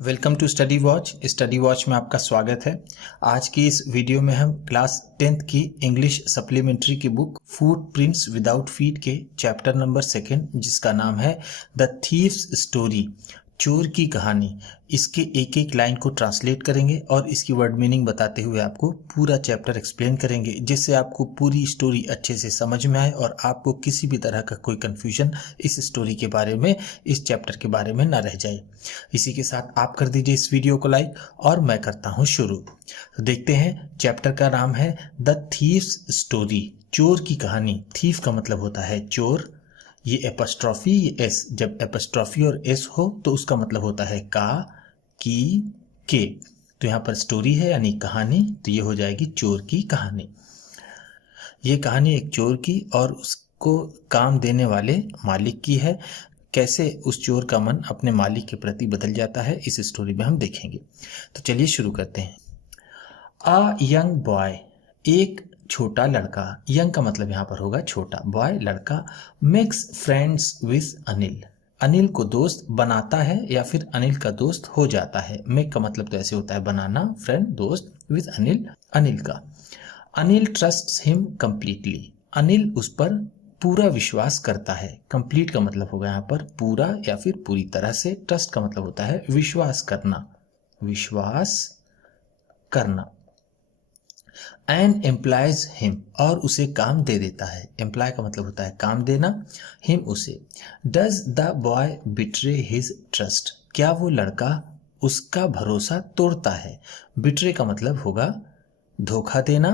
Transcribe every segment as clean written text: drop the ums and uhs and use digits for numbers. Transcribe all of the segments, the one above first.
Welcome to study watch में आपका स्वागत है। आज की इस वीडियो में हम क्लास 10th की इंग्लिश सप्लीमेंट्री की बुक फुटप्रिंट्स विदाउट फीट के चैप्टर नंबर 2 जिसका नाम है द थीव्स स्टोरी, चोर की कहानी, इसके एक एक लाइन को ट्रांसलेट करेंगे और इसकी वर्ड मीनिंग बताते हुए आपको पूरा चैप्टर एक्सप्लेन करेंगे, जिससे आपको पूरी स्टोरी अच्छे से समझ में आए और आपको किसी भी तरह का कोई कंफ्यूजन इस स्टोरी के बारे में, इस चैप्टर के बारे में ना रह जाए। इसी के साथ आप कर दीजिए इस वीडियो को लाइक और मैं करता हूँ शुरू। तो देखते हैं, चैप्टर का नाम है द थीव्स स्टोरी, चोर की कहानी। थीव का मतलब होता है चोर, ये एपस्ट्रॉफी, ये एस, जब एपस्ट्रॉफी और एस हो तो उसका मतलब होता है का, की, के। तो यहाँ पर स्टोरी है यानी कहानी, तो ये हो जाएगी चोर की कहानी। ये कहानी एक चोर की और उसको काम देने वाले मालिक की है। कैसे उस चोर का मन अपने मालिक के प्रति बदल जाता है इस स्टोरी में हम देखेंगे। तो चलिए शुरू करते हैं। अ यंग बॉय, एक छोटा लड़का, यंग का मतलब यहाँ पर होगा छोटा, बॉय लड़का, makes friends with Anil, Anil को दोस्त बनाता है या फिर अनिल का दोस्त हो जाता है। मेक का मतलब तो ऐसे होता है बनाना, फ्रेंड दोस्त, विथ अनिल अनिल का। Anil trusts him completely, Anil उस पर पूरा विश्वास करता है। कंप्लीट का मतलब होगा यहाँ पर पूरा या फिर पूरी तरह से। ट्रस्ट का मतलब होता है विश्वास करना, विश्वास करना। एंड एम्प्लॉयज हिम, और उसे काम दे देता है। एम्प्लॉय का मतलब होता है काम देना, हिम उसे। Does the boy betray his trust, क्या वो लड़का उसका भरोसा तोड़ता है। बिट्रे का मतलब होगा धोखा देना,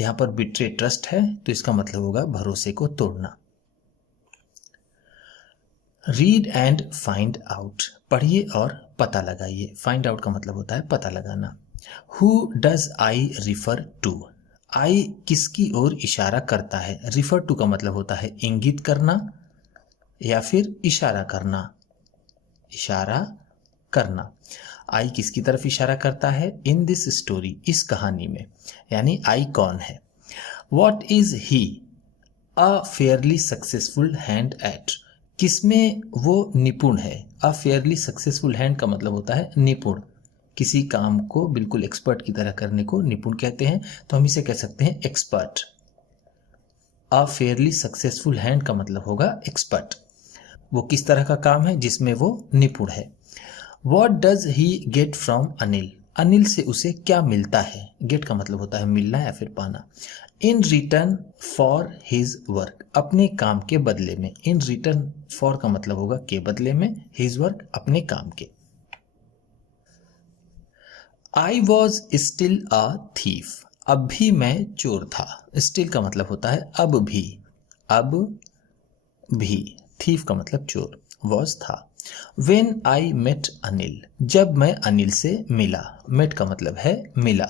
यहाँ पर बिट्रे ट्रस्ट है तो इसका मतलब होगा भरोसे को तोड़ना। रीड एंड फाइंड आउट, पढ़िए और पता लगाइए। फाइंड आउट का मतलब होता है पता लगाना। Who does I refer to, I किसकी ओर इशारा करता है। रिफर टू का मतलब होता है इंगित करना या फिर इशारा करना, इशारा करना। आई किसकी तरफ इशारा करता है, इन दिस स्टोरी, इस कहानी में, यानी आई कौन है। What is he a fairly successful hand at, किसमें वो निपुण है। a fairly successful hand का मतलब होता है निपुण, किसी काम को बिल्कुल एक्सपर्ट की तरह करने को निपुण कहते हैं, तो हम इसे कह सकते हैं expert. A fairly successful hand का मतलब होगा एक्सपर्ट, वो किस तरह का काम है जिसमें वो निपुण है। What does he get from Anil, Anil से उसे क्या मिलता है। गेट का मतलब होता है मिलना या फिर पाना। In return for his work, अपने काम के बदले में। इन रिटर्न फॉर का मतलब होगा के बदले में, हिज वर्क अपने काम के। I was still a thief, अब भी मैं चोर था। स्टिल का मतलब होता है अब भी, अब भी। थीफ का मतलब चोर, was था। When I met अनिल, जब मैं अनिल से मिला। met का मतलब है मिला,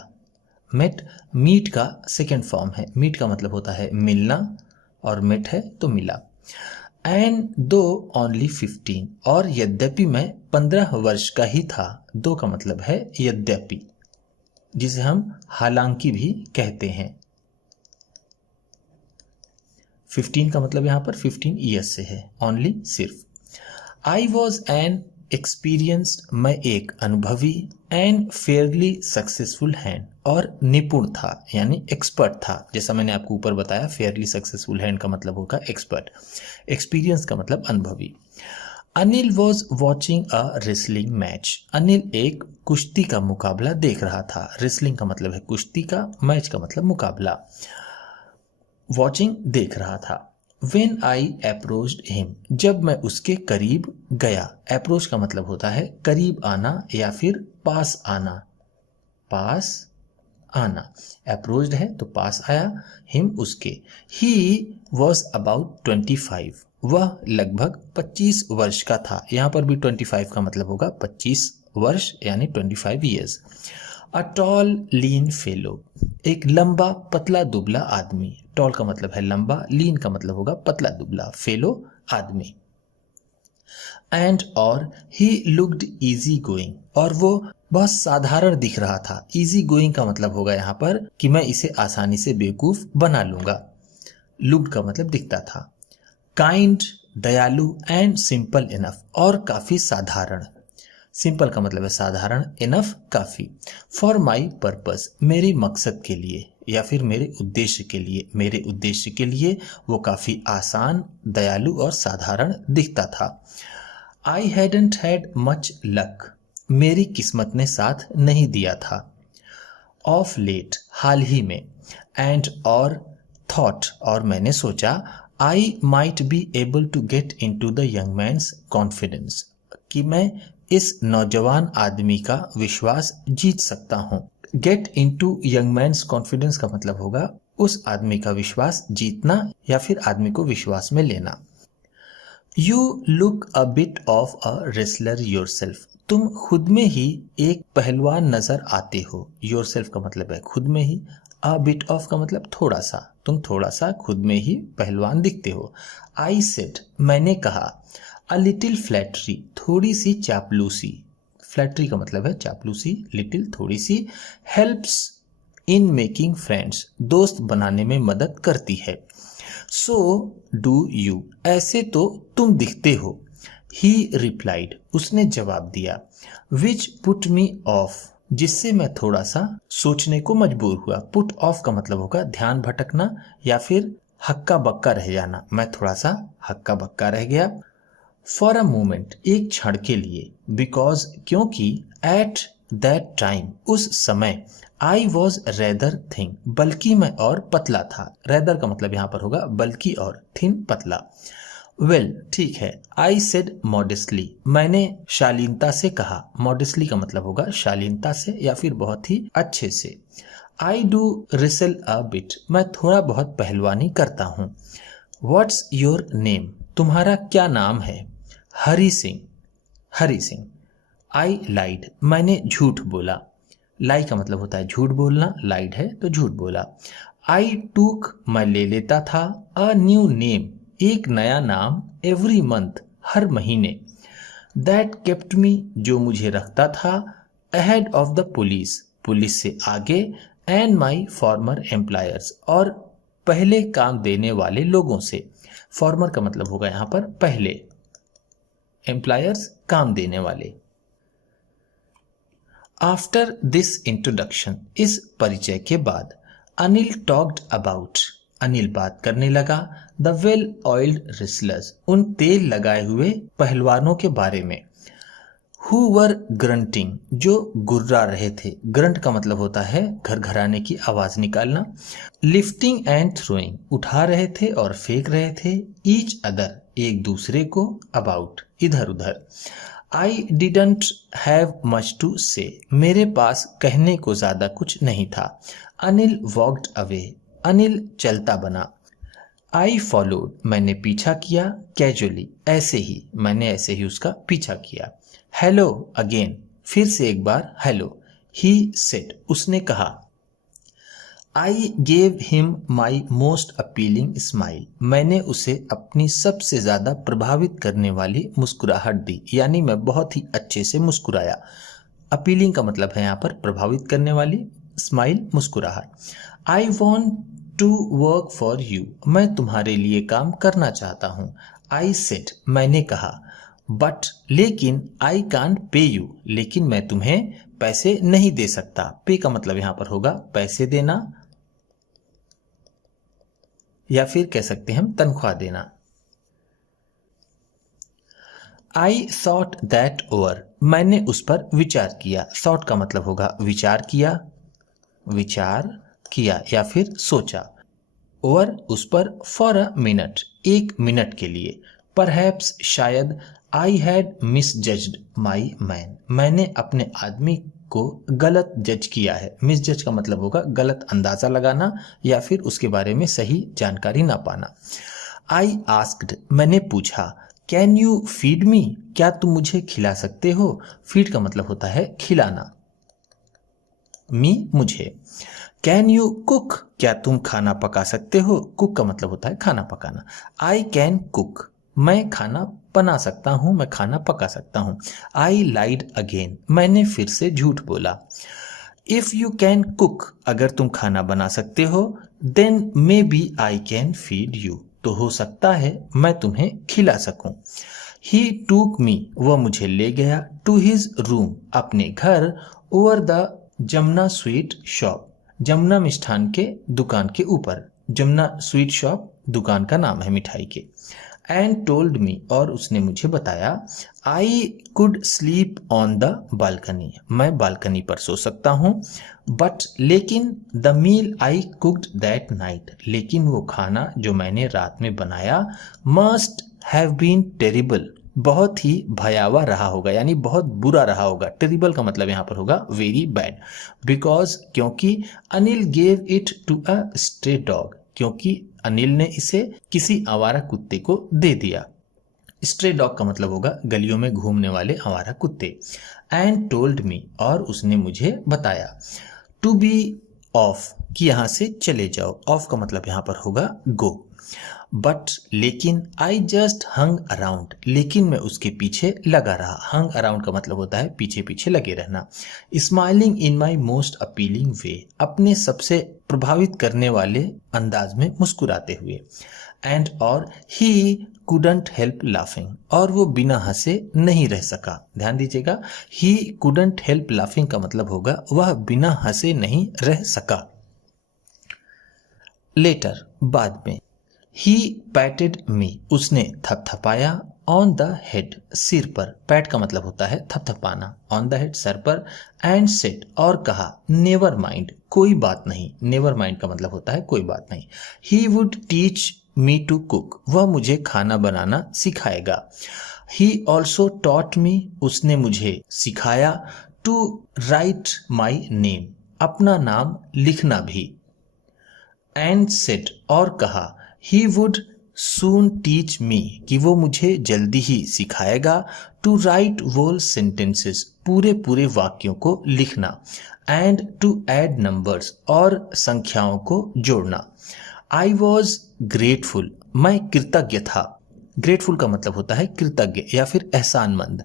met मीट का सेकेंड फॉर्म है। मीट का मतलब होता है मिलना और met है तो मिला। एंड दो ओनली 15, और यद्यपि मैं 15 वर्ष का ही था। दो का मतलब है यद्यपि, जिसे हम हालांकि भी कहते हैं। 15 का मतलब यहाँ पर 15 ईयर्स से है, ओनली सिर्फ। आई वॉज एन एक्सपीरियंस्ड, मैं एक अनुभवी, एंड फेयरली सक्सेसफुल हैंड, और निपुण था यानी एक्सपर्ट था। जैसा मैंने आपको ऊपर बताया, फेयरली सक्सेसफुल हैंड का मतलब होगा एक्सपर्ट, एक्सपीरियंस का मतलब अनुभवी। Anil was watching a wrestling match, Anil एक कुश्ती का मुकाबला देख रहा था। रेसलिंग का मतलब है कुश्ती का, मैच का मतलब मुकाबला। वॉचिंग देख रहा था। When I approached him, जब मैं उसके करीब गया। अप्रोच का मतलब होता है करीब आना या फिर पास आना, पास आना। अप्रोच्ड है तो पास आया, हिम उसके। He was about 25, वह लगभग 25 वर्ष का था। यहाँ पर भी 25 का मतलब होगा 25 वर्ष यानी 25 years. A tall lean fellow, एक लंबा पतला दुबला आदमी। टॉल का मतलब है लंबा, लीन का मतलब होगा पतला दुबला, फेलो आदमी। एंड और ही लुक्ड इजी गोइंग, और वो बहुत साधारण दिख रहा था। इजी गोइंग का मतलब होगा यहाँ पर कि मैं इसे आसानी से बेवकूफ बना लूंगा। लुक्ड का मतलब दिखता था। काइंड दयालु, एंड सिंपल इनफ, और काफी साधारण। सिंपल का मतलब है साधारण, इनफ काफी। फॉर माई पर्पस मेरे मकसद के लिए या फिर मेरे उद्देश्य के लिए, मेरे उद्देश्य के लिए वो काफी आसान, दयालु और साधारण दिखता था। I hadn't had much luck मेरी किस्मत ने साथ नहीं दिया था। ऑफ लेट हाल ही में, एंड और थॉट और मैंने सोचा, I might be able to get into the young man's confidence कि मैं इस नौजवान आदमी का विश्वास जीत सकता हूँ। Get into young man's confidence का मतलब होगा उस आदमी का विश्वास जीतना या फिर आदमी को विश्वास में लेना। You look a bit of a wrestler your self तुम खुद में ही एक पहलवान नजर आते हो। योर सेल्फ का मतलब है खुद में ही, अ बिट ऑफ का मतलब थोड़ा सा, तुम थोड़ा सा खुद में ही पहलवान दिखते हो। आई सेड मैंने कहा, अ लिटिल फ्लैटरी थोड़ी सी चापलूसी, फ्लैटरी का मतलब है चापलूसी, लिटिल थोड़ी सी, हेल्प्स इन मेकिंग फ्रेंड्स दोस्त बनाने में मदद करती है। सो डू यू ऐसे तो तुम दिखते हो। ही रिप्लाइड उसने जवाब दिया, विच पुट मी ऑफ जिससे मैं थोड़ा सा सोचने को मजबूर हुआ। पुट ऑफ का मतलब होगा ध्यान भटकना या फिर हक्का बक्का रह जाना, मैं थोड़ा सा हक्का बक्का रह गया। फॉर अ मोमेंट एक क्षण के लिए, बिकॉज क्योंकि, एट दैट टाइम उस समय, आई वॉज रेदर थिन बल्कि मैं और पतला था। रेदर का मतलब यहाँ पर होगा बल्कि और, थिन पतला। वेल ठीक है, आई सेड मॉडेस्टली मैंने शालीनता से कहा। मॉडेस्टली का मतलब होगा शालीनता से या फिर बहुत ही अच्छे से। आई डू रिसल अ बिट मैं थोड़ा बहुत पहलवानी करता हूँ। व्हाट्स योर नेम तुम्हारा क्या नाम है। हरी सिंह, हरी सिंह। आई लाइड मैंने झूठ बोला। लाई का मतलब होता है झूठ बोलना, लाइड है तो झूठ बोला। आई टूक मैं ले लेता था, अ न्यू नेम एक नया नाम, एवरी मंथ हर महीने। दैट केप्ट मी जो मुझे रखता था, ahead of the police police से आगे, एंड माई फॉर्मर एम्प्लॉयर्स और पहले काम देने वाले लोगों से। फॉर्मर का मतलब होगा यहाँ पर पहले, एम्प्लॉयर्स काम देने वाले। आफ्टर दिस इंट्रोडक्शन इस परिचय के बाद, अनिल टॉक्ड अबाउट अनिल बात करने लगा, द वेल ऑयल्ड रिसलर्स उन तेल लगाए हुए पहलवानों के बारे में। हु वर ग्रंटिंग जो गुर्रा रहे थे, ग्रंट का मतलब होता है घर घराने की आवाज निकालना। लिफ्टिंग एंड थ्रोइंग उठा रहे थे और फेंक रहे थे। ईच अदर एक दूसरे को, अबाउट इधर उधर। I didn't have much to say मेरे पास कहने को ज्यादा कुछ नहीं था। अनिल वॉक्ड अवे अनिल चलता बना। आई फॉलोड मैंने पीछा किया। कैजुअली ऐसे ही, मैंने ऐसे ही उसका पीछा किया। हेलो अगेन फिर से एक बार हेलो। ही सेड उसने कहा। I gave him my most appealing smile मैंने उसे अपनी सबसे ज्यादा प्रभावित करने वाली मुस्कुराहट दी, यानी मैं बहुत ही अच्छे से मुस्कुराया। अपीलिंग का मतलब है यहाँ पर प्रभावित करने वाली, स्माइल मुस्कुराहट। I want to work for you मैं तुम्हारे लिए काम करना चाहता हूँ। आई सेड मैंने कहा। बट लेकिन, आई कांट पे यू लेकिन मैं तुम्हें पैसे नहीं दे सकता। पे का मतलब यहाँ पर होगा पैसे देना या फिर कह सकते हैं हम तनख्वाह देना। आई थॉट दैट ओवर मैंने उस पर विचार किया। थॉट का मतलब होगा विचार किया, विचार किया या फिर सोचा। ओवर उस पर, फॉर अ मिनट एक मिनट के लिए। परहैप्स शायद, आई हैड मिसजज्ड माई मैन मैंने अपने आदमी को गलत जज किया है। मिसजज का मतलब होगा गलत अंदाजा लगाना या फिर उसके बारे में सही जानकारी ना पाना। आई आस्क्ड मैंने पूछा, कैन यू फीड मी क्या तुम मुझे खिला सकते हो। फीड का मतलब होता है खिलाना, मी मुझे। कैन यू कुक क्या तुम खाना पका सकते हो। कुक का मतलब होता है खाना पकाना। आई कैन कुक मैं खाना बना सकता हूँ, मैं खाना पका सकता हूँ। आई लाइड अगेन मैंने फिर से झूठ बोला। इफ यू कैन कुक अगर तुम खाना बना सकते हो, then maybe I can feed you तो हो सकता है मैं तुम्हें खिला सकूं। ही टूक मी, वह मुझे ले गया, टू हिज रूम, अपने घर, over the Jamuna sweet shop, Jamuna मिष्ठान के दुकान के ऊपर। जमुना स्वीट शॉप दुकान का नाम है मिठाई के। एंड टोल्ड मी, और उसने मुझे बताया, I could sleep on the balcony, मैं बालकनी पर सो सकता हूँ। बट लेकिन the meal I cooked that night, लेकिन वो खाना जो मैंने रात में बनाया, मस्ट हैव बीन टेरिबल, बहुत ही भयावह रहा होगा, यानी बहुत बुरा रहा होगा। टेरिबल का मतलब यहाँ पर होगा वेरी बैड, बिकॉज, क्योंकि Anil gave it to a stray dog, क्योंकि अनिल ने इसे किसी आवारा कुत्ते को दे दिया। स्ट्रे डॉग का मतलब होगा गलियों में घूमने वाले आवारा कुत्ते। एंड टोल्ड मी, और उसने मुझे बताया, टू बी ऑफ, कि यहाँ से चले जाओ। ऑफ का मतलब यहाँ पर होगा गो। बट लेकिन आई जस्ट हंग अराउंड, लेकिन मैं उसके पीछे लगा रहा। हंग अराउंड का मतलब होता है पीछे पीछे लगे रहना। Smiling in my most appealing way, अपने सबसे प्रभावित करने वाले अंदाज में मुस्कुराते हुए। एंड और ही कुडंट हेल्प लाफिंग, और वो बिना हंसे नहीं रह सका। ध्यान दीजिएगा, ही कुडंट हेल्प लाफिंग का मतलब होगा वह बिना हंसे नहीं रह सका। लेटर, बाद में। ही पैटेड मी, उसने थपथपाया, ऑन द हेड, सिर पर। पैट का मतलब होता है थपथपाना, ऑन द हेड, सर पर। एंड सेड, और कहा, नेवर माइंड, कोई बात नहीं। नेवर माइंड का मतलब होता है कोई बात नहीं। He would teach me to cook, वह मुझे खाना बनाना सिखाएगा। ही ऑल्सो टॉट मी, उसने मुझे सिखाया, टू राइट माई नेम, अपना नाम लिखना भी। एंड सेड, और कहा, he would soon teach me, कि वो मुझे जल्दी ही सिखाएगा, टू राइट वोल सेंटेंसेस, पूरे पूरे वाक्यों को लिखना। एंड टू ऐड नंबर्स, और संख्याओं को जोड़ना। आई वॉज ग्रेटफुल, मैं कृतज्ञ था। ग्रेटफुल का मतलब होता है कृतज्ञ या फिर एहसानमंद।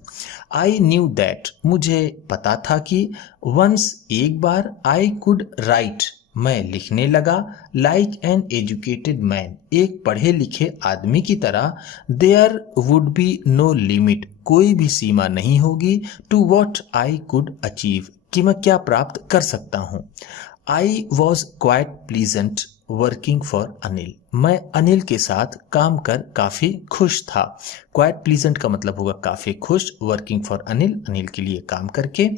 आई न्यू दैट, मुझे पता था कि, वंस, एक बार, आई कुड राइट, मैं लिखने लगा, लाइक एन एजुकेटेड मैन, एक पढ़े लिखे आदमी की तरह। There would be no limit, कोई भी सीमा नहीं होगी, to what I could achieve, कि मैं क्या प्राप्त कर सकता हूँ। I was quite pleasant working for Anil, मैं अनिल के साथ काम कर काफी खुश था। क्वाइट प्लीजेंट का मतलब होगा काफी खुश, वर्किंग फॉर अनिल, अनिल के लिए काम करके।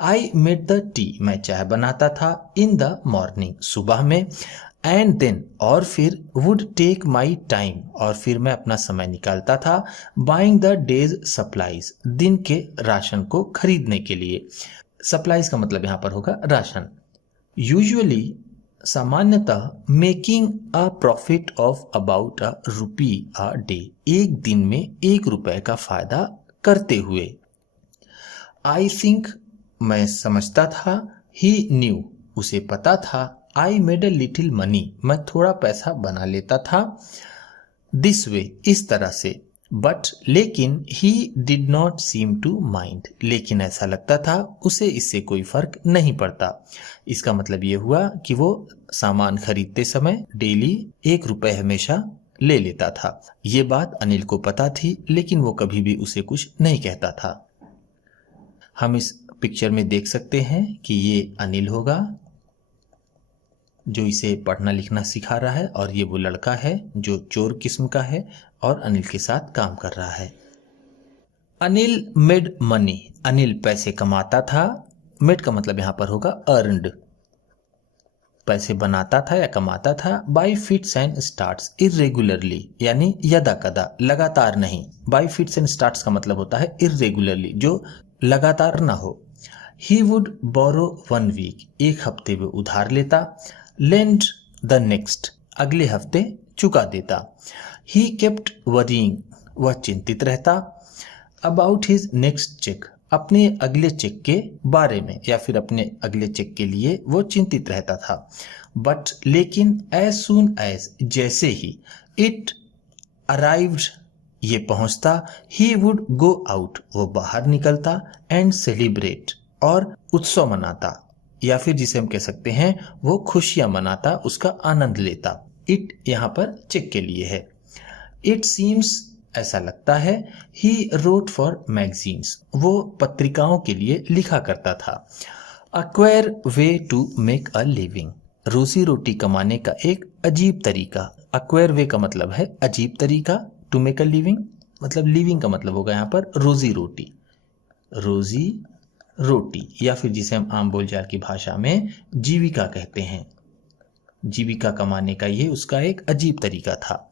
आई मेड द टी, मैं चाय बनाता था, इन द मॉर्निंग, सुबह में। एंड देन, और फिर, वुड टेक माई टाइम, और फिर मैं अपना समय निकालता था, बाइंग द डेज सप्लाईज, दिन के राशन को खरीदने के लिए। सप्लाईज का मतलब यहाँ पर होगा राशन। यूजुअली, सामान्यतः, making a profit of about a rupee a day, एक दिन में 1 रुपए का फायदा करते हुए। आई थिंक, मैं समझता था, ही न्यू, उसे पता था, I made a little money, मैं थोड़ा पैसा बना लेता था, दिस वे, इस तरह से। बट लेकिन, he did not seem to mind, लेकिन ऐसा लगता था उसे इससे कोई फर्क नहीं पड़ता। इसका मतलब ये हुआ कि वो सामान खरीदते समय डेली 1 रुपए हमेशा ले लेता था। ये बात अनिल को पता थी, लेकिन वो कभी भी उसे कुछ नहीं कहता था। हम इस पिक्चर में देख सकते हैं कि ये अनिल होगा जो इसे पढ़ना लिखना सिखा रहा है, और ये वो लड़का है जो चोर किस्म का है और अनिल के साथ काम कर रहा है। अनिल मेड मनी, अनिल पैसे कमाता था। मेड का मतलब यहां पर होगा अर्नड, पैसे बनाता था या कमाता था। By fits and starts, irregularly, यानी यदा कदा, लगातार नहीं। बाई फिट्स एंड स्टार्ट्स का मतलब होता है इरेगुलरली, जो लगातार ना हो। ही वुड बोरो 1 वीक, 1 हफ्ते में उधार लेता। लेंड द नेक्स्ट, अगले हफ्ते चुका देता। ही केप्ट वरीइंग, वह चिंतित रहता। अबाउट हिज नेक्स्ट चेक, अपने अगले चेक के बारे में या फिर अपने अगले चेक के लिए वो चिंतित रहता था। बट लेकिन, एज सून एज, जैसे ही, इट अराइव्ड, ये पहुंचता, ही वुड गो आउट, वो बाहर निकलता। एंड सेलिब्रेट, और उत्सव मनाता, या फिर जिसे हम कह सकते हैं वो खुशियां मनाता, उसका आनंद लेता। इट यहाँ पर चेक के लिए है। इट सीम्स ऐसा लगता है। ही रोट फॉर मैगजीन्स, वो पत्रिकाओं के लिए लिखा करता था। A queer way to make a living, रोजी रोटी कमाने का एक अजीब तरीका। अक्वायर वे का मतलब है अजीब तरीका, टू मेक अ लिविंग मतलब लिविंग का मतलब होगा यहाँ पर रोजी रोटी, रोजी रोटी, या फिर जिसे हम आम बोलचाल की भाषा में जीविका कहते हैं। जीविका कमाने का ये उसका एक अजीब तरीका था।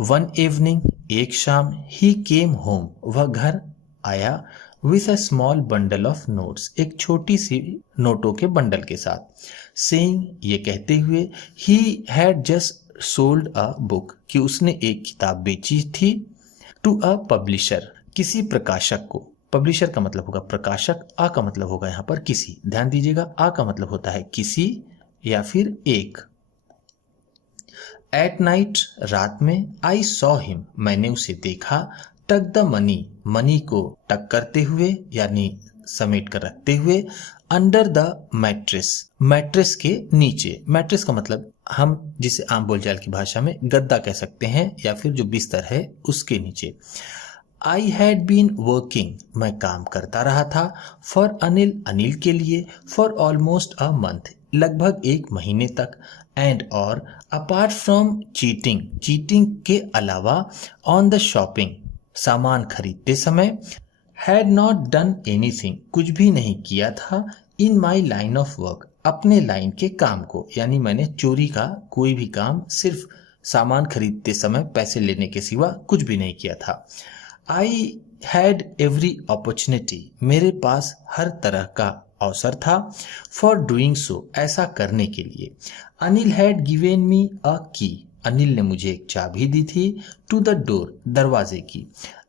वन इवनिंग, एक शाम, ही केम होम, वह घर आया, with a small bundle of notes, एक छोटी सी नोटों के बंडल के साथ। सेइंग, ये कहते हुए, he had just sold a book, कि उसने एक किताब बेची थी, टू अ पब्लिशर, किसी प्रकाशक को। पब्लिशर का मतलब होगा प्रकाशक, आ का मतलब होगा यहाँ पर किसी। ध्यान दीजिएगा, आ का मतलब होता है किसी या फिर एक। एट नाइट, रात में, आई सॉ हिम, मैंने उसे देखा, टक द मनी, मनी को टक करते हुए यानी समेट कर रखते हुए, अंडर द मैट्रेस, मैट्रेस के नीचे। मैट्रेस का मतलब हम जिसे आम बोलचाल की भाषा में गद्दा कह सकते हैं या फिर जो बिस्तर है उसके नीचे। आई हैड बीन वर्किंग, मैं काम करता रहा था, फॉर अनिल, अनिल के लिए, फॉर ऑलमोस्ट अ मंथ, लगभग एक महीने तक, एंड और अपार्ट फ्रॉम चीटिंग, चीटिंग के अलावा, ऑन द शॉपिंग, सामान खरीदते समय, हैड नॉट डन एनीथिंग, कुछ भी नहीं किया था, इन माई लाइन ऑफ वर्क, अपने लाइन के काम को, यानी मैंने चोरी का कोई भी काम सिर्फ सामान खरीदते समय पैसे लेने के सिवा कुछ भी नहीं किया था। आई हैड एवरी अपॉर्चुनिटी, मेरे पास हर तरह का अवसर था, फॉर डूइंग सो, ऐसा करने के लिए। अनिल हैड गिवेन मी अ की, अनिल ने मुझे एक चाबी दी थी, टू द डोर, दरवाजे की,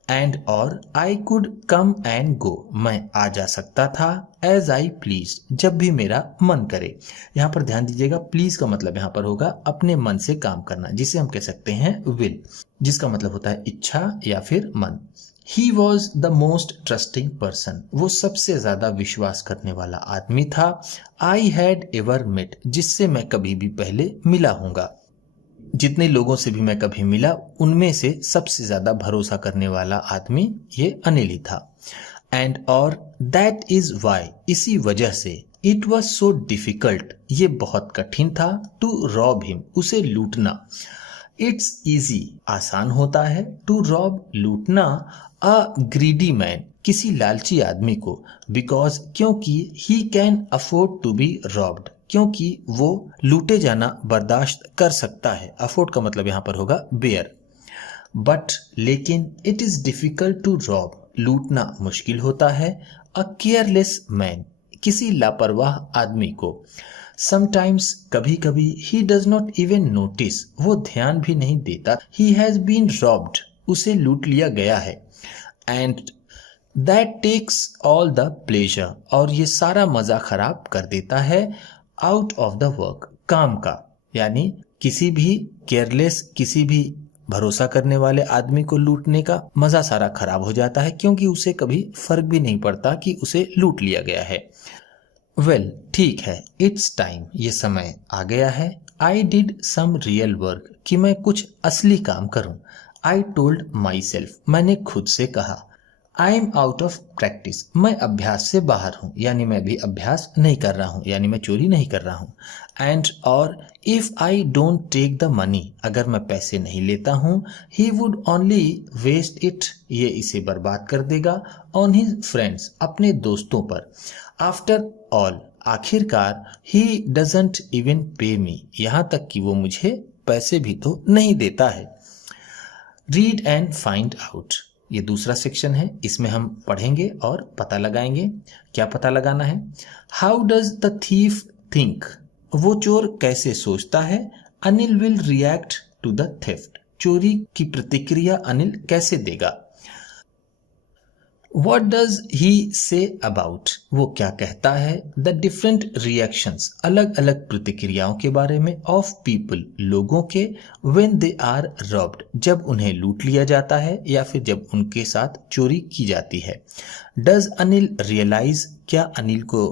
एंड और I could come and go, मैं आ जा सकता था, एज आई प्लीज, जब भी मेरा मन करे। यहाँ पर ध्यान दीजिएगा, प्लीज का मतलब यहाँ पर होगा अपने मन से काम करना, जिसे हम कह सकते हैं विल, जिसका मतलब होता है इच्छा या फिर मन। He was the most trusting person, वो सबसे ज्यादा विश्वास करने वाला आदमी था, आई हैड एवर मेट, जिससे मैं कभी भी पहले मिला हूंगा। जितने लोगों से भी मैं कभी मिला उनमें से सबसे ज्यादा भरोसा करने वाला आदमी ये अनिल ही था। एंड और दैट इज वाई, इसी वजह से, इट वॉज सो डिफिकल्ट, ये बहुत कठिन था, टू रॉब हिम, उसे लूटना। इट्स इजी, आसान होता है, टू रॉब, लूटना, अ ग्रीडी मैन, किसी लालची आदमी को, बिकॉज, क्योंकि, he can afford to be robbed, क्योंकि वो लूटे जाना बर्दाश्त कर सकता है। अफोर्ड का मतलब यहाँ पर होगा बेयर। बट, लेकिन, it is difficult to rob, लूटना मुश्किल होता है, अ केयरलेस मैन, किसी लापरवाह आदमी को। समटाइम्स, कभी कभी, he does not even notice, वो ध्यान भी नहीं देता, ही हैज बीन रॉब्ड, उसे लूट लिया गया है। And that takes all the pleasure, और ये सारा मजा खराब कर देता है, आउट ऑफ द वर्क, काम का, यानी किसी भी केयरलेस, किसी भी भरोसा करने वाले आदमी को लूटने का मजा सारा खराब हो जाता है, क्योंकि उसे कभी फर्क भी नहीं पड़ता कि उसे लूट लिया गया है। वेल, ठीक है, इट्स टाइम, ये समय आ गया है, I did some real work, कि मैं कुछ असली काम करूं। आई टोल्ड माई सेल्फ, मैंने खुद से कहा। I am out of practice, मैं अभ्यास से बाहर हूँ, यानी मैं भी अभ्यास नहीं कर रहा हूँ, यानी मैं चोरी नहीं कर रहा हूँ। एंड और if I don't take the money, अगर मैं पैसे नहीं लेता हूँ, he would only waste it, ये इसे बर्बाद कर देगा, ऑन हिज फ्रेंड्स, अपने दोस्तों पर। आफ्टर ऑल, आखिरकार, ही डजंट इवन पे मी, यहाँ तक कि वो मुझे पैसे भी तो नहीं देता है। रीड एंड फाइंड आउट, ये दूसरा सेक्शन है, इसमें हम पढ़ेंगे और पता लगाएंगे। क्या पता लगाना है? How does the thief think, वो चोर कैसे सोचता है? Anil will react to the theft, चोरी की प्रतिक्रिया अनिल कैसे देगा? What does he say about, वो क्या कहता है? The different reactions, अलग अलग प्रतिक्रियाओं के बारे में, of people, लोगों के, when they are robbed, जब उन्हें लूट लिया जाता है या फिर जब उनके साथ चोरी की जाती है। Does अनिल realize, क्या अनिल को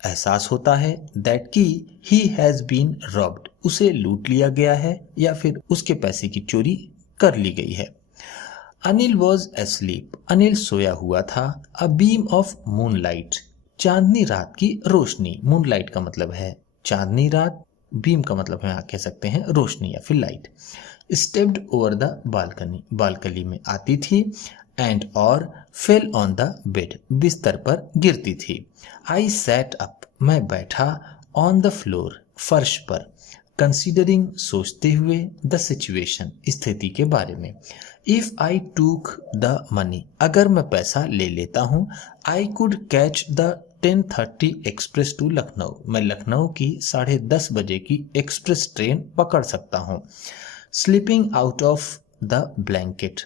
एहसास होता है? That कि he has been robbed, उसे लूट लिया गया है या फिर उसके पैसे की चोरी कर ली गई है। अनिल वॉज एस्लीप, अनिल सोया हुआ था। अ बीम ऑफ मूनलाइट, चांदनी रात की रोशनी। मूनलाइट का मतलब है चांदनी रात, बीम का मतलब है कह सकते हैं रोशनी या फिर light. Stepped over the balcony, balcony में आती थी। एंड और फेल ऑन द बेड, बिस्तर पर गिरती थी। आई सैट अप, मैं बैठा। ऑन द फ्लोर, फर्श पर। कंसिडरिंग, सोचते हुए। द सिचुएशन, स्थिति के बारे में। If I took the money, अगर मैं पैसा ले लेता हूँ। I could catch the 10:30 express to Lucknow, मैं लखनऊ की 10:30 बजे की एक्सप्रेस ट्रेन पकड़ सकता हूँ। Sleeping out of the blanket,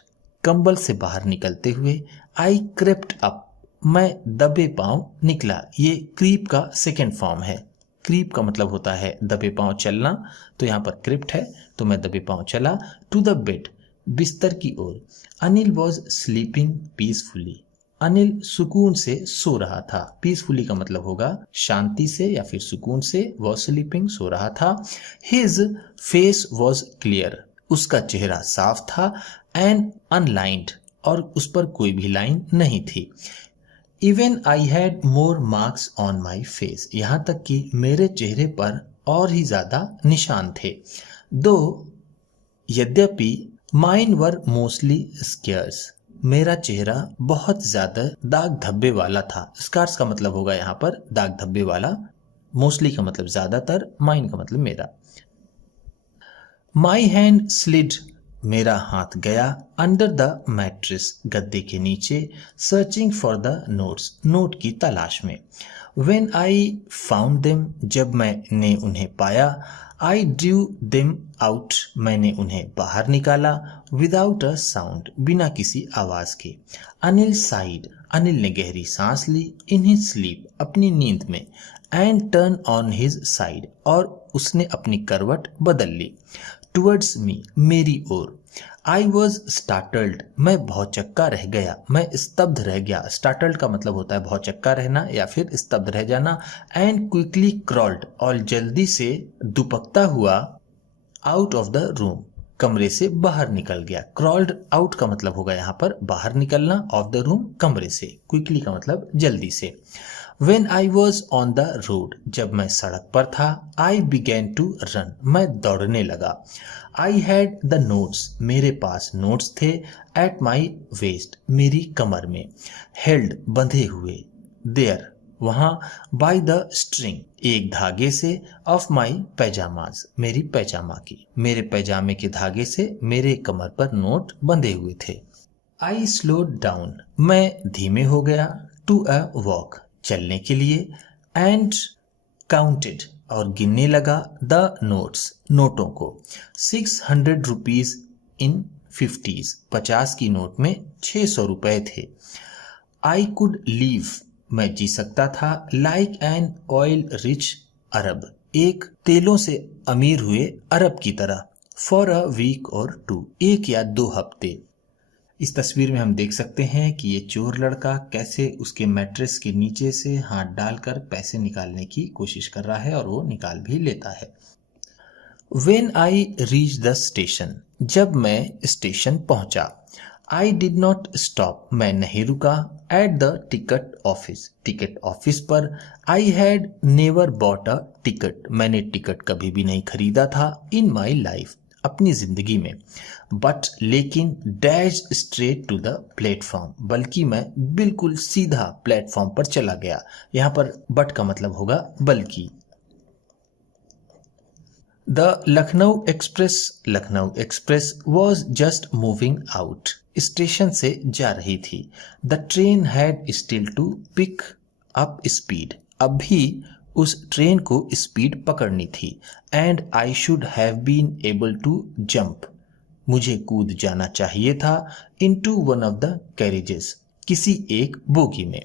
कंबल से बाहर निकलते हुए। आई क्रेप्ट अप, मैं दबे पांव निकला। ये क्रीप का सेकेंड फॉर्म है। क्रीप का मतलब होता है दबे पांव चलना, तो यहाँ पर क्रिप्ट है, तो मैं दबे पांव चला। टू द बेड, बिस्तर की ओर। Anil was sleeping peacefully, Anil सुकून से सो रहा था। पीसफुली का मतलब होगा शांति से या फिर सुकून से। वॉज स्लीपिंग, सो रहा था। हिज फेस वॉज क्लियर, उसका चेहरा साफ था। एंड अनलाइंड, और उस पर कोई भी लाइन नहीं थी। Even I had more marks on my face, यहाँ तक कि मेरे चेहरे पर और ही ज्यादा निशान थे। दो, यद्यपि। माइन वर मोस्टली स्केर्स, मेरा चेहरा बहुत ज्यादा दाग धब्बे वाला था। स्कार्स का मतलब होगा यहाँ पर दाग धब्बे वाला। मोस्टली का मतलब ज्यादातर, माइन का मतलब मेरा। माई हैंड स्लिड, मेरा हाथ गया। अंडर द मैट्रेस, गद्दे के नीचे। Searching for the notes, note की तलाश में। वेन आई फाउंड देम, जब मैंने उन्हें पाया। आई ड्रू देम आउट, मैंने उन्हें बाहर निकाला। विदाउट अ साउंड, बिना किसी आवाज के। अनिल साइड, अनिल ने गहरी सांस ली। इन हिज स्लीप, अपनी नींद में। And turn on his side, और उसने अपनी करवट बदल ली। टुवर्ड्स मी, मेरी ओर। आई वॉज स्टार्टल्ड, मैं भौचक्का रह गया, मैं स्तब्ध रह गया। स्टार्टल्ड का मतलब होता है भौचक्का रहना या फिर स्तब्ध रह जाना। एंड क्विकली क्रॉल्ड, और जल्दी से दुपकता हुआ। आउट ऑफ द रूम, कमरे से बाहर निकल गया। क्रॉल्ड आउट का मतलब होगा यहाँ पर बाहर निकलना। ऑफ द रूम, कमरे से। क्विकली का मतलब जल्दी से। When I was on the road, जब मैं सड़क पर था। I began to run, मैं दौड़ने लगा। I had the notes, मेरे पास नोट्स थे। At my waist, मेरी कमर में। Held, बंधे हुए। There, वहाँ। By the string, एक धागे से। Of my pajamas, मेरी पैजामा की। मेरे पैजामे के धागे से मेरे कमर पर नोट बंधे हुए थे। I slowed down, मैं धीमे हो गया। To a walk, चलने के लिए। एंड काउंटेड, और गिनने लगा। द नोट्स, नोटों को। 600 रुपीज इन 50s, 50 की नोट में 600 रुपए थे। आई कुड लीव, मैं जी सकता था। लाइक एन ऑयल रिच अरब, एक तेलों से अमीर हुए अरब की तरह। फॉर अ वीक और 2, 1 या 2 हफ्ते। इस तस्वीर में हम देख सकते हैं कि ये चोर लड़का कैसे उसके मैट्रेस के नीचे से हाथ डालकर पैसे निकालने की कोशिश कर रहा है, और वो निकाल भी लेता है। When I reached the station, जब मैं स्टेशन पहुंचा। I did not stop, मैं नहीं रुका। At the ticket office, ticket office पर। I had never bought a ticket, मैंने टिकट कभी भी नहीं खरीदा था। In my life, अपनी जिंदगी में। बट, लेकिन। Dash straight to the platform, बल्कि मैं बिल्कुल सीधा प्लेटफॉर्म पर चला गया। यहाँ पर बट का मतलब होगा बल्कि। The Lucknow express was just moving out, station से जा रही थी। The train had still to pick up speed, अभी उस ट्रेन को स्पीड पकड़नी थी। And I should have been able to jump, मुझे कूद जाना चाहिए था। Into one of the carriages, किसी एक बोगी में।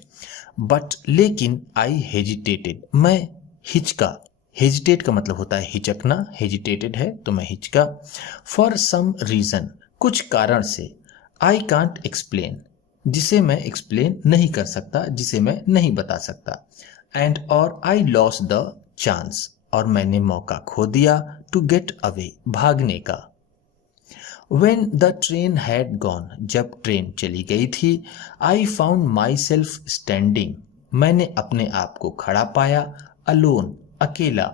बट, लेकिन। आई हेजिटेटेड, मैं हिचका। हेजिटेट का मतलब होता है हिचकना, हेजिटेटेड है तो मैं हिचका। फॉर सम रीजन, कुछ कारण से। आई कांट एक्सप्लेन, जिसे मैं एक्सप्लेन नहीं कर सकता, जिसे मैं नहीं बता सकता। एंड और आई लॉस्ट द चांस, और मैंने मौका खो दिया। टू गेट अवे, भागने का। When the train had gone, जब ट्रेन चली गई थी, I found myself standing, मैंने अपने आप को खड़ा पाया, alone, अकेला,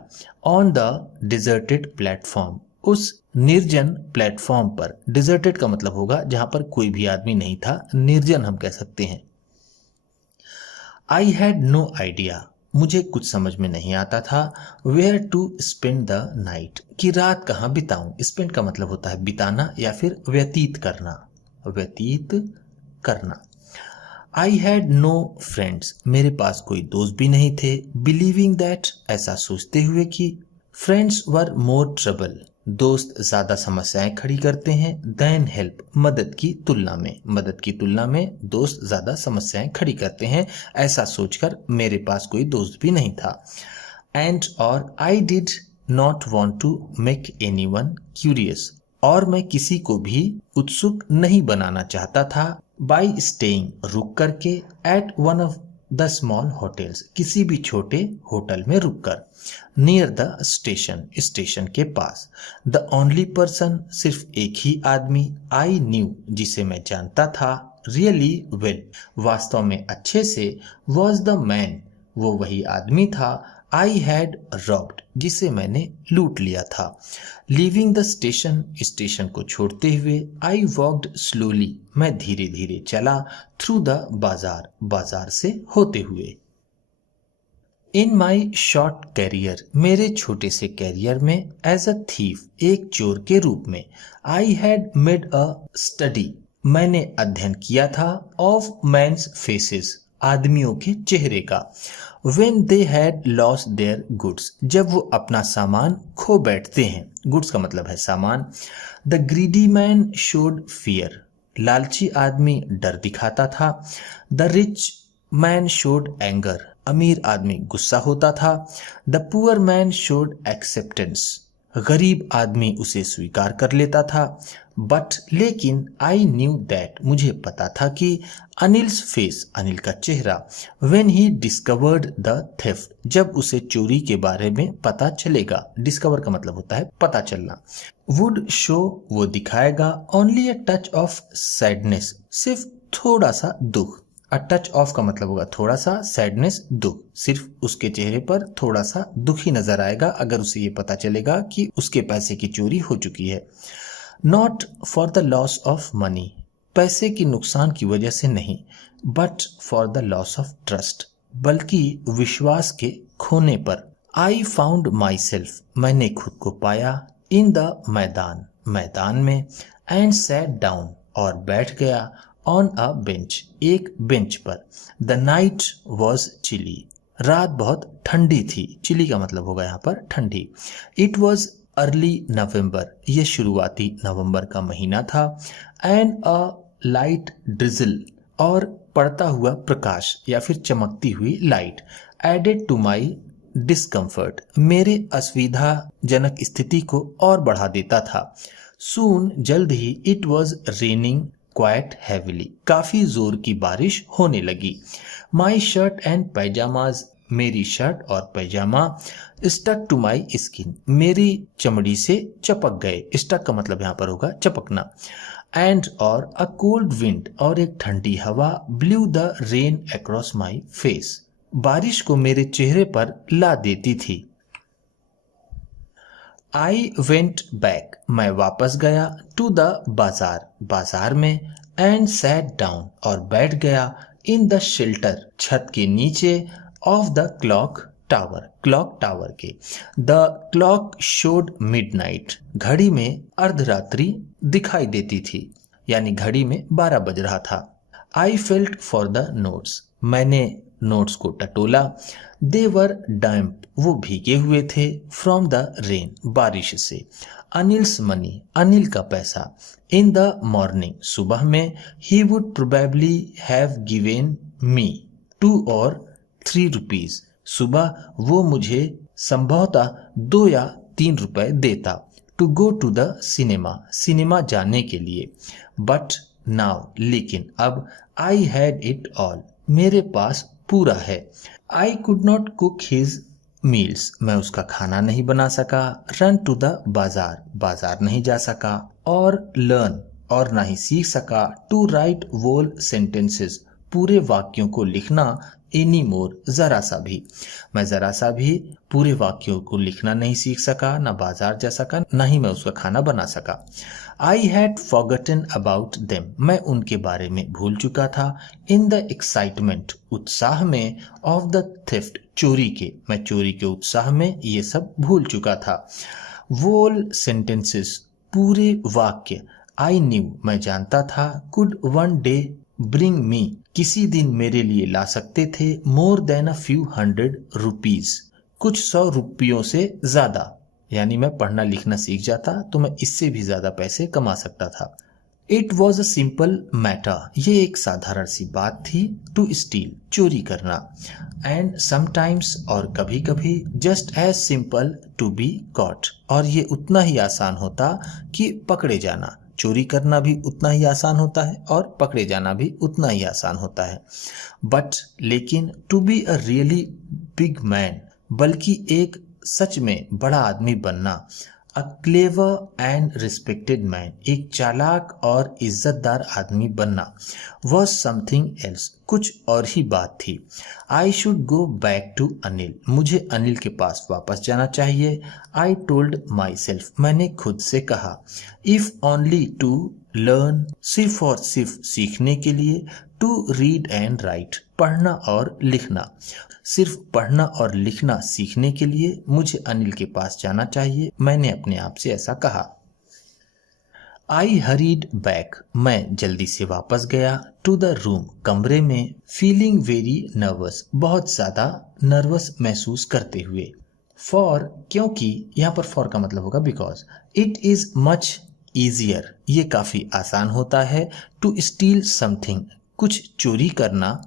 on the deserted platform, उस निर्जन प्लेटफॉर्म पर। डिजर्टेड का मतलब होगा जहां पर कोई भी आदमी नहीं था, निर्जन हम कह सकते हैं। आई हैड नो आइडिया, मुझे कुछ समझ में नहीं आता था, where to spend the night, कि रात कहाँ बिताऊं। स्पेंड का मतलब होता है बिताना या फिर व्यतीत करना, व्यतीत करना। आई हैड नो फ्रेंड्स, मेरे पास कोई दोस्त भी नहीं थे, बिलीविंग दैट, ऐसा सोचते हुए कि फ्रेंड्स वर मोर ट्रबल, दोस्त ज्यादा समस्याएं खड़ी करते हैं, देन हेल्प, मदद की तुलना में दोस्त ज्यादा समस्याएं खड़ी करते हैं, ऐसा सोचकर मेरे पास कोई दोस्त भी नहीं था। एंड और I did not want to make anyone curious, और मैं किसी को भी उत्सुक नहीं बनाना चाहता था, बाई स्टेइंग, रुक करके, at one of the small hotels, किसी भी छोटे होटल में रुककर, नियर द स्टेशन, स्टेशन के पास, द ओनली पर्सन, सिर्फ एक ही आदमी, आई न्यू, जिसे मैं जानता था, रियली वेल, वास्तव में अच्छे से, वॉज द मैन, वो वही आदमी था, आई हैड रॉब्ड, जिसे मैंने लूट लिया था। लीविंग द स्टेशन, स्टेशन को छोड़ते हुए, आई वॉक्ड स्लोली, मैं धीरे धीरे चला, थ्रू द बाजार, बाजार से होते हुए। इन माई शॉर्ट कैरियर, मेरे छोटे से कैरियर में, एज अ थीफ, एक चोर के रूप में, I had made a study, मैंने अध्ययन किया था, ऑफ मैन्स फेसेस, आदमियों के चेहरे का, when they had lost their goods, जब वो अपना सामान खो बैठते हैं, गुड्स का मतलब है सामान। the greedy man showed fear, लालची आदमी डर दिखाता था। the rich man showed anger, अमीर आदमी गुस्सा होता था। the poor man showed acceptance, गरीब आदमी उसे स्वीकार कर लेता था। बट लेकिन आई न्यू दैट, मुझे पता था कि अनिल्स फेस, अनिल का चेहरा, when he discovered the theft, जब उसे चोरी के बारे में पता चलेगा, डिस्कवर का मतलब होता है पता चलना, वुड शो, वो दिखाएगा, only a touch of sadness, सिर्फ थोड़ा सा दुख। अ टच ऑफ का मतलब होगा थोड़ा सा, सैडनेस दुख, सिर्फ उसके चेहरे पर थोड़ा सा दुख ही नजर आएगा अगर उसे ये पता चलेगा कि उसके पैसे की चोरी हो चुकी है। Not for the loss of money, पैसे की नुकसान की वजह से नहीं, but for the loss of trust, बल्कि विश्वास के खोने पर। आई फाउंड माई सेल्फ, मैंने खुद को पाया, इन द मैदान, मैदान में, एंड सैट डाउन, और बैठ गया, ऑन अ बेंच, एक बेंच पर। द नाइट वॉज चिली, रात बहुत ठंडी थी, चिली का मतलब होगा यहाँ पर ठंडी। इट वॉज अर्ली नवंबर, ये शुरुआती नवंबर का महीना था। एंड अ लाइट ड्रिजल, और पड़ता हुआ प्रकाश या फिर चमकती हुई light, added to my discomfort, मेरे असुविधाजनक स्थिति को और बढ़ा देता था। सून, जल्द ही, it was raining quite heavily, काफी जोर की बारिश होने लगी। माई शर्ट एंड पैजामाज, मेरी शर्ट और पैजामा, स्टक टू माई स्किन, मेरी चमड़ी से चपक गए, स्टक का मतलब यहाँ पर होगा चपकना। एंड और अ कोल्ड विंड, और एक ठंडी हवा, blue the rain across my face, बारिश को मेरे चेहरे पर ला देती थी। आई वेंट बैक, मैं वापस गया, टू द बाजार, बाजार में, एंड सैट डाउन, और बैठ गया, इन द शेल्टर, छत के नीचे, of the clock tower, clock tower के। द क्लॉक शोड मिडनाइट, घड़ी में अर्धरात्रि दिखाई देती थी, यानी घड़ी में 12 बज रहा था। I felt for the notes, मैंने नोट्स को टटोला। दे वर डैम्प, वो भीगे हुए थे, फ्रॉम द रेन, बारिश से। अनिल्स मनी, अनिल का पैसा। इन द मॉर्निंग, सुबह में, he would probably have given me 2 or 3 rupees, सुबह वो मुझे संभवतः 2 या 3 रुपए देता। To go to the cinema, cinema जाने के लिए। बट नाउ, लेकिन अब, आई हैड इट ऑल, मेरे पास पूरा है। I could not cook his meals, मैं उसका खाना नहीं बना सका। रन टू द बाजार, बाजार नहीं जा सका। और लर्न, और ना ही सीख सका। टू राइट वोल सेंटेंसेस, पूरे वाक्यों को लिखना। एनी मोर, जरा सा भी, मैं जरा सा भी पूरे वाक्यों को लिखना नहीं सीख सका, ना बाजार जा सका, ना ही मैं उसका खाना बना सका। I had forgotten about them, मैं उनके बारे में भूल चुका था। इन द एक्साइटमेंट, उत्साह में। ऑफ द थेफ्ट, चोरी के, मैं चोरी के उत्साह में ये सब भूल चुका था। वोल सेंटेंसेस, पूरे वाक्य। आई न्यू, मैं जानता था। Could one day bring me, किसी दिन मेरे लिए ला सकते थे। More than a few hundred rupees, कुछ 100 रुपयों से ज्यादा, यानी मैं पढ़ना लिखना सीख जाता तो मैं इससे भी ज्यादा पैसे कमा सकता था। It was a simple matter, ये एक साधारण सी बात थी। टू स्टील, चोरी करना। एंड समटाइम्स, और कभी कभी। Just as simple to be caught, और ये उतना ही आसान होता कि पकड़े जाना। चोरी करना भी उतना ही आसान होता है और पकड़े जाना भी उतना ही आसान होता है। बट, लेकिन, to be a really big man, बल्कि एक सच में बड़ा आदमी बनना। A clever and respected man, एक चालाक और इज्जतदार आदमी बनना। वॉज समथिंग एल्स, कुछ और ही बात थी। I should go back to Anil, मुझे अनिल के पास वापस जाना चाहिए। आई टोल्ड माई सेल्फ, मैंने खुद से कहा। इफ ओनली टू लर्न, सिर्फ और सिर्फ सीखने के लिए। टू रीड एंड राइट, पढ़ना और लिखना। सिर्फ पढ़ना और लिखना सीखने के लिए मुझे अनिल के पास जाना चाहिए, मैंने अपने आप से ऐसा कहा। आई हरीड बैक, मैं जल्दी से वापस गया। टू द रूम, कमरे में। फीलिंग वेरी नर्वस, बहुत ज्यादा नर्वस महसूस करते हुए। फॉर, क्योंकि, यहाँ पर फॉर का मतलब होगा because. It is much easier, ये काफी आसान होता है। टू स्टील समथिंग, कुछ चोरी करना।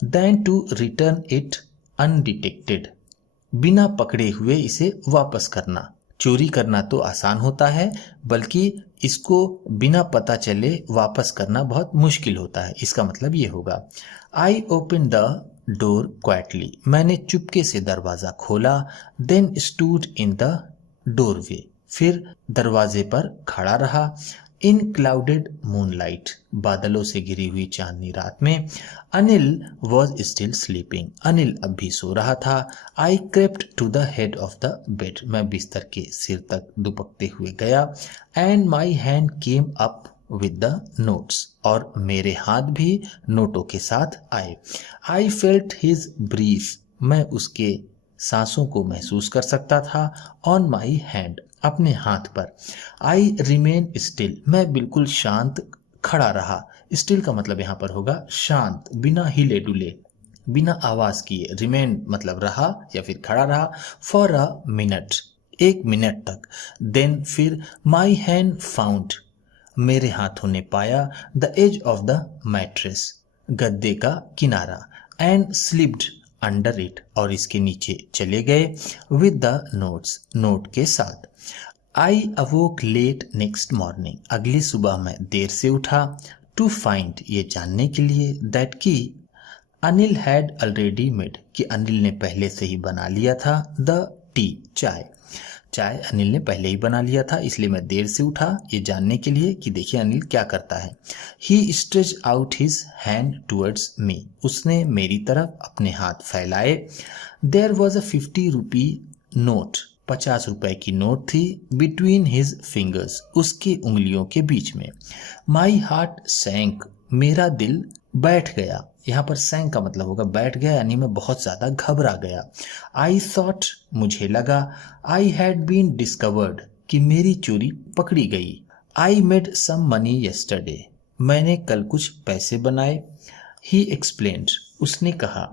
Then to return it undetected, बिना पकड़े हुए इसे वापस करना। चोरी करना तो आसान होता है, बल्कि इसको बिना पता चले वापस करना बहुत मुश्किल होता है। इसका मतलब ये होगा। I open the door quietly, मैंने चुपके से दरवाजा खोला। Then stood in the doorway, फिर दरवाजे पर खड़ा रहा। इन क्लाउडेड मूनलाइट, बादलों से घिरी हुई चांदनी रात में। Anil was still sleeping, Anil अब भी सो रहा था। I crept to the head of the bed, मैं बिस्तर के सिर तक दुबकते हुए गया। And my hand came up with the notes, और मेरे हाथ भी नोटों के साथ आए। आई फेल्ट हिज ब्रीथ, मैं उसके सांसों को महसूस कर सकता था। ऑन माई हैंड, अपने हाथ पर। आई रिमेन स्टिल, मैं बिल्कुल शांत खड़ा रहा। स्टिल का मतलब यहाँ पर होगा शांत, बिना हिले डुले, बिना आवाज किए। रिमेन मतलब रहा या फिर खड़ा रहा। फॉर अ मिनट, 1 मिनट तक। देन फिर, माई हैंड फाउंड, मेरे हाथों ने पाया। The edge of the mattress, गद्दे का किनारा। एंड स्लिप्ड अंडर इट, और इसके नीचे चले गए। विद द नोट्स, नोट के साथ। आई अवोक लेट नेक्स्ट मॉर्निंग, अगली सुबह मैं देर से उठा। टू फाइंड, ये जानने के लिए। दैट की, अनिल हैड ऑलरेडी मेड, कि अनिल ने पहले से ही बना लिया था। द टी, चाय, चाय अनिल ने पहले ही बना लिया था, इसलिए मैं देर से उठा ये जानने के लिए कि देखिए अनिल क्या करता है। He stretch out his hand towards me, उसने मेरी तरफ अपने हाथ फैलाए। There was a 50 rupee note, 50 रुपए की नोट थी। बिटवीन हिज फिंगर्स, उसकी उंगलियों के बीच में। माई हार्ट सैंक, मेरा दिल बैठ गया। यहाँ पर सैंक का मतलब होगा बैठ गया, यानी मैं बहुत ज्यादा घबरा गया। आई थॉट, मुझे लगा। आई हैड बीन डिस्कवर्ड, कि मेरी चोरी पकड़ी गई। I made some money yesterday, मैंने कल कुछ पैसे बनाए। ही एक्सप्लेन्ड, उसने कहा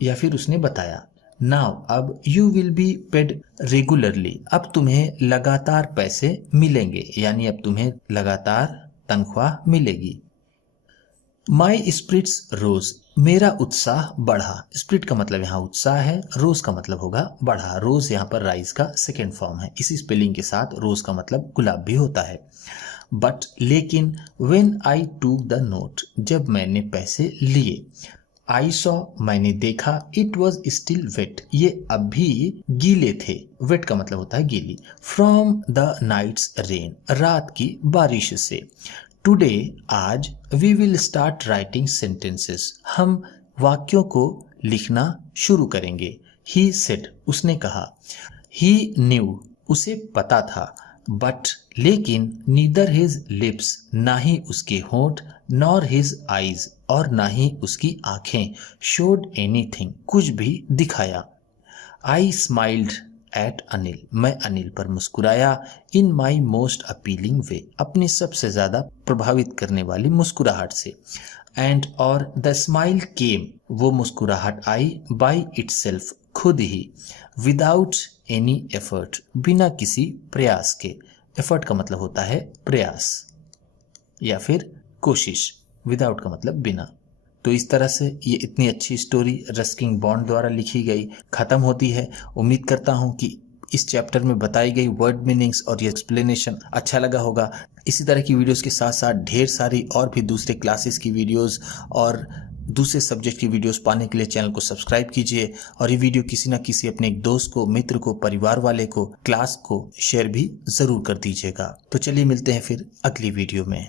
या फिर उसने बताया। नाउ, अब। You will be paid regularly, अब तुम्हें लगातार पैसे मिलेंगे, यानी अब तुम्हें लगातार तनख्वाह मिलेगी। माई स्पिरिट्स रोज, मेरा उत्साह बढ़ा। स्पिरिट का मतलब यहाँ उत्साह है, रोज का मतलब होगा बढ़ा। रोज यहाँ पर राइज का सेकेंड फॉर्म है, इसी स्पेलिंग के साथ रोज का मतलब गुलाब भी होता है। बट, लेकिन, when I took the note, जब मैंने पैसे लिए। आई सॉ मैंने देखा, इट वॉज स्टिल वेट ये अभी गीले थे, वेट का मतलब होता है गीली, फ्रॉम द नाइट्स रेन रात की बारिश से। टुडे आज we will start writing sentences हम वाक्यों को लिखना शुरू करेंगे। ही सेड उसने कहा, ही न्यू उसे पता था, बट लेकिन नीदर हिज लिप्स ना ही उसके होंठ, नॉर हिज आईज और ना ही उसकी आंखें, शोड एनीथिंग कुछ भी दिखाया। आई स्माइल्ड एट अनिल मैं अनिल पर मुस्कुराया, इन माई मोस्ट अपीलिंग वे अपनी सबसे ज्यादा प्रभावित करने वाली मुस्कुराहट से। एंड और द स्माइल केम वो मुस्कुराहट आई, बाई इटसेल्फ खुद ही, विदाउट एनी एफर्ट बिना किसी प्रयास के। एफर्ट का मतलब होता है प्रयास या फिर कोशिश, विदाउट का मतलब बिना। तो इस तरह से ये इतनी अच्छी स्टोरी रस्किन बॉन्ड द्वारा लिखी गई खत्म होती है। उम्मीद करता हूँ कि इस चैप्टर में बताई गई वर्ड मीनिंग्स और ये एक्सप्लेनेशन अच्छा लगा होगा। इसी तरह की वीडियोस के साथ साथ ढेर सारी और भी दूसरे क्लासेस की वीडियोस और दूसरे सब्जेक्ट की वीडियोस पाने के लिए चैनल को सब्सक्राइब कीजिए और ये वीडियो किसी न किसी अपने एक दोस्त को, मित्र को, परिवार वाले को, क्लास को शेयर भी जरूर कर दीजिएगा। तो चलिए मिलते हैं फिर अगली वीडियो में।